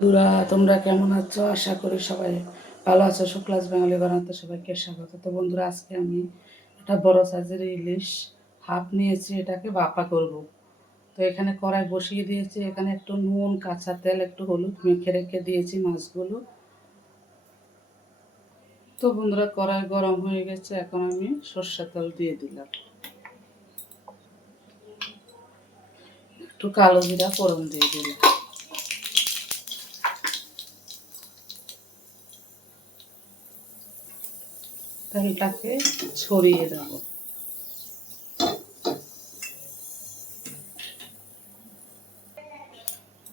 বন্ধুরা, তোমরা কেমন আছো? আশা করি সবাই ভালো আছো। শুক্লাস বাঙালি বানাতে সবাইকে স্বাগত। তো বন্ধুরা, আজকে আমি একটা বড় সাইজের ইলিশ হাফ নিয়েছি, এটাকে ভাপা করব। তো এখানে কড়াই বসিয়ে দিয়েছি, এখানে একটু নুন, কাঁচা তেল, একটু হলুদ মেখে রেখে দিয়েছি মাছগুলো। তো বন্ধুরা, কড়াই গরম হয়ে গেছে, এখন আমি সরষের তেল দিয়ে দিলাম, একটু কালো জিরা ফোড়ন দিয়ে দিলাম। তেলটাকে ছড়িয়ে দেবো।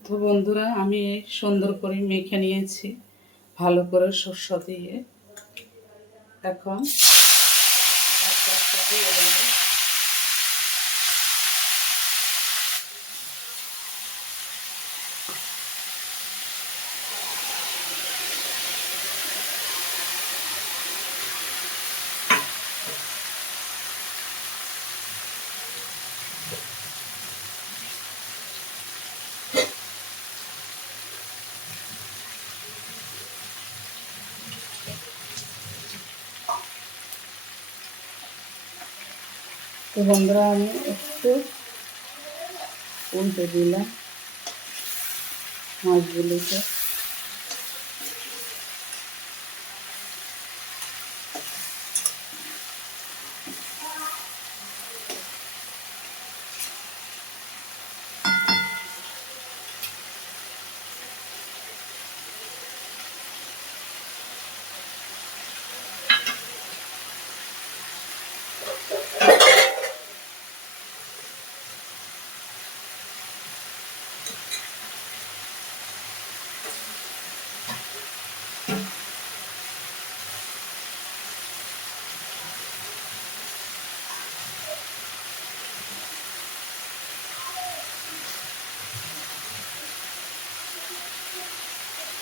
তো বন্ধুরা, আমি সুন্দর করে মেখে নিয়েছি ভালো করে সর্ষ দিয়ে। এখন দিয়ে দেবো। তো বন্ধুরা, আমি একটু উল্টে দিলাম মাছগুলিকে।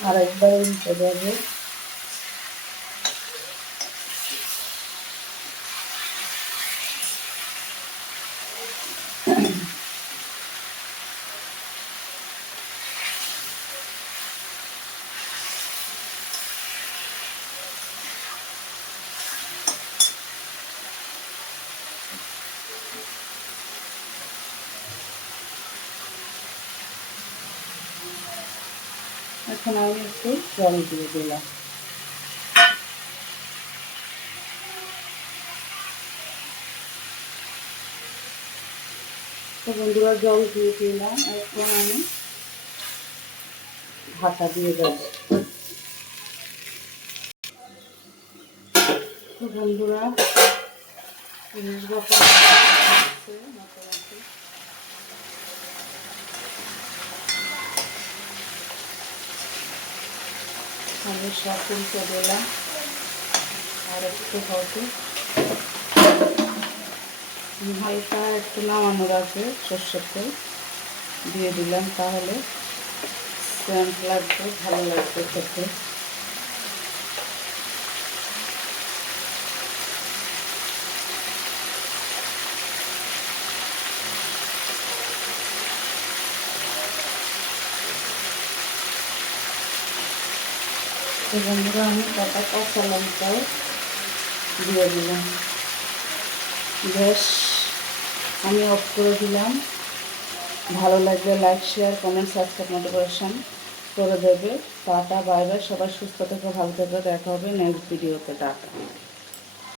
আর একবার উল্টে দেবো। এখন আমি একটু জল দিয়ে দিলাম। তো বন্ধুরা, জল দিয়ে দিলাম, এখন আমি ঢাকা দিয়ে দেবো। তো বন্ধুরা, ইলিশ ভাপা মোটামুটি। আমি সব উল্টে দিলাম, আর একটু হবে হালকা একটু নামানোর আগে সর্ষের তেল দিয়ে দিলাম, তাহলে সেন্ট লাগবে, ভালো লাগবে খেতে। তো বন্ধুরা, আমি কটা কাঁচা লঙ্কাও দিয়ে দিলাম। গ্যাস আমি অফ করে দিলাম। ভালো লাগলে like, share, comment, subscribe, notification করে দেবে। Tata, bye bye. সবাই সুস্থ থেকে ভালো থেকে দেখা হবে নেক্সট ভিডিওতে। টাটা।